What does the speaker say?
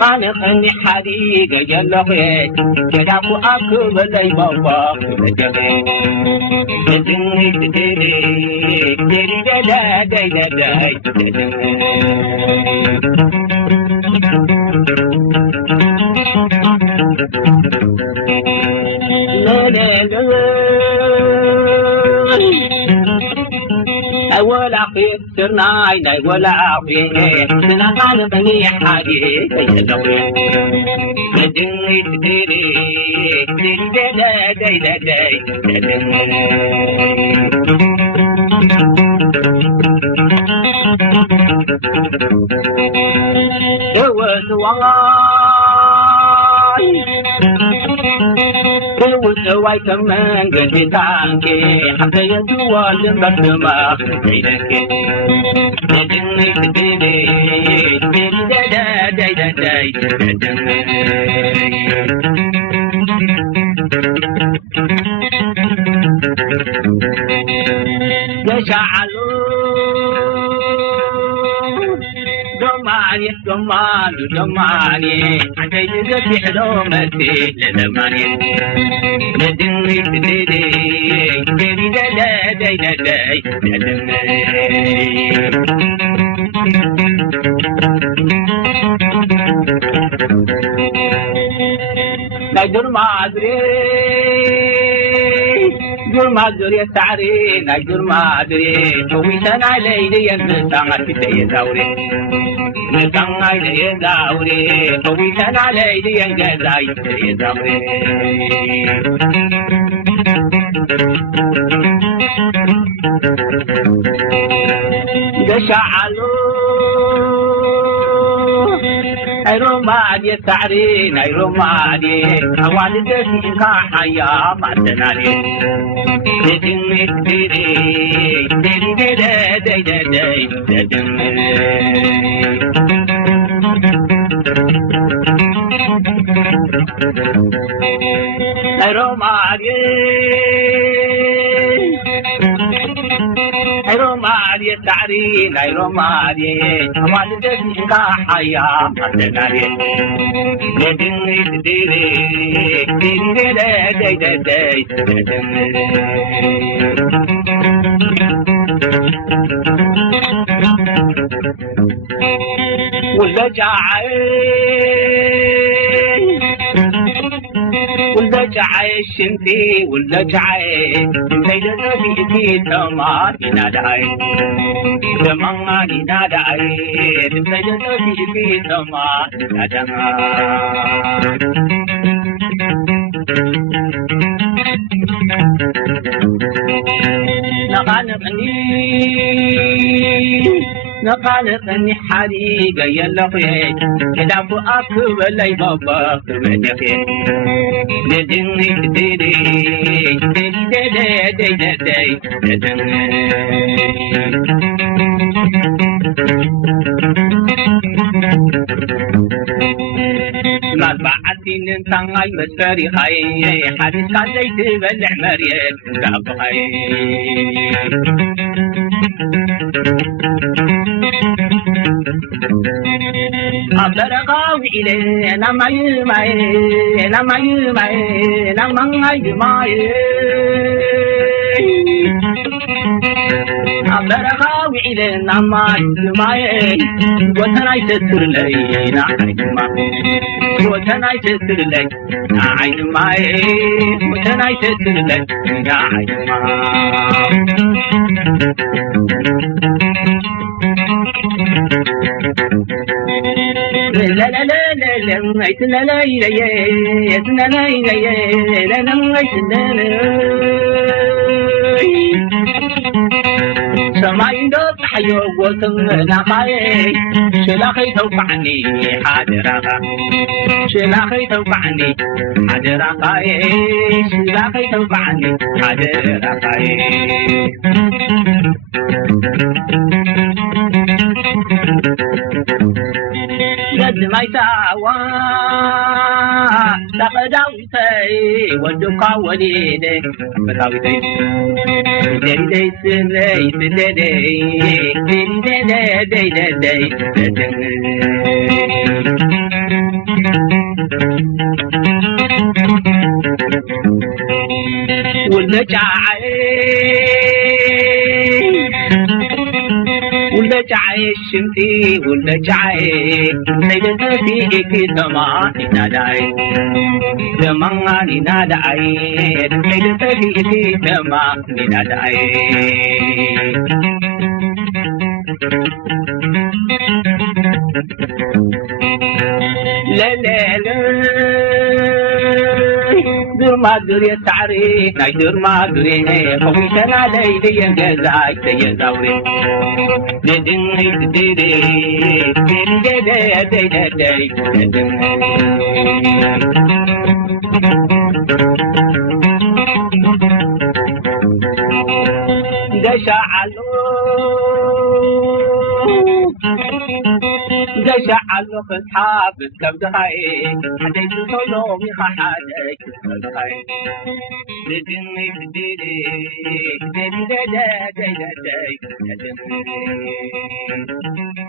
خالقني حريقة جلقيت جداكو أكب لي بابا جلقيت جدني تدري تدري جدا جدا جدا لا لا لا ولا خير سرنا عيني ولا عقيل سنا خالقني حريقة جلقيت جدني تدري تدري جدا جدا جدا وسواي كمان قلبي تانكي حتى يدوال بردما بينكي تدني تدري تدري دا دا دا دا دا دماني دماني دماني حتى يجي حلومتي لدماني لدني تدري تدري دا دا دا دا لا يدور ما أدري يدور ما أدري التعري لا يدور ما أدري تويتنا علي ينسان في دوري نسان علي دوري تويتنا علي ينجزاي دوري دشعلو روماني تعرين روماني والدتي كحيا ما تنالي تدمي تدري تدري تدري روماني روماني تعرين روماني والدتي كحيا ما تنالي تدمي تدري تدري ولا جعيش انتي ولا جعيش ليلة نبيتي تماري نادعي تماري نادعي ليلة نبيتي تماري نقالقني حريقة يلقيت كدافو أكب لي بابا كبدقيت لدني تدري تدري ما بعتين تنعي مسفري خاي حديث قديت بلع مريم كاب خاي أبرقاوي إلينا ما يماي لما يماي لما يماي أبرقاوي إلينا ما يماي وتناي تسر لينا عينما وتناي تسر لينا عينما وتناي تسر لينا عينما لا لا لا لا لا لا لا لا لا سماين دوت حيو وتمنا خاي شلاخي توقعني حاضرها شلاخي توقعني حاضرها شلاخي توقعني حاضرها قد ما يساوى تقداوتي ودكا وليدي بتاوتي دي سني سني والمجاعي الشمتي والمجاعي سيدتي كتما ناداي دماني ناداي سيدتي كتما ناداي لا لا لا در ما دري تعري نايدر ما دري فويتنا ليدي ينجزاي تيزاوري ددن ددي جعلوا خصحاب كبدهاي حديث صلوم يخحادك كبدهاي لدني بديدي دي دي دي دي دي دي